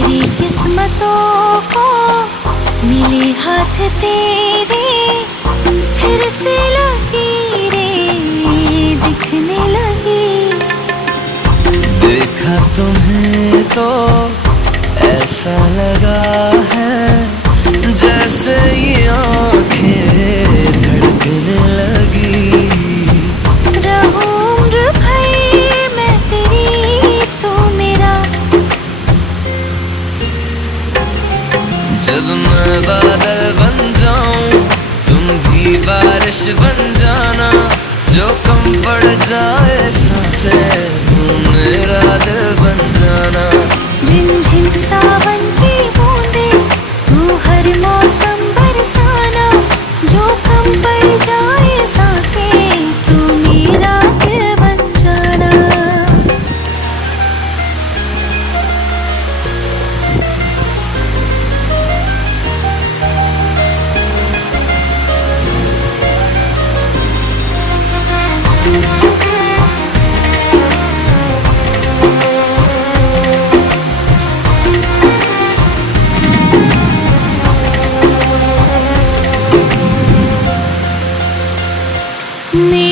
मेरी किस्मतों को मिले हाथ तेरे, फिर से लकीरें दिखने लगी। देखा तुम्हें तो ऐसा लगा है जैसे ये आंखें धड़कने लगी। रहूं उम्र भर मैं तेरी, तू मेरा। जब मैं बादल बन जाऊं तुम भी बारिश बन जाना, जो कम पड़ जाए सांसें तुम मेरा दिल बन जाना। रिमझिम सावन की बूंदें तू हर मौसम बरसाना, जो कम पड़ जाए सांसें तू मेरा दिल बन जाना। Me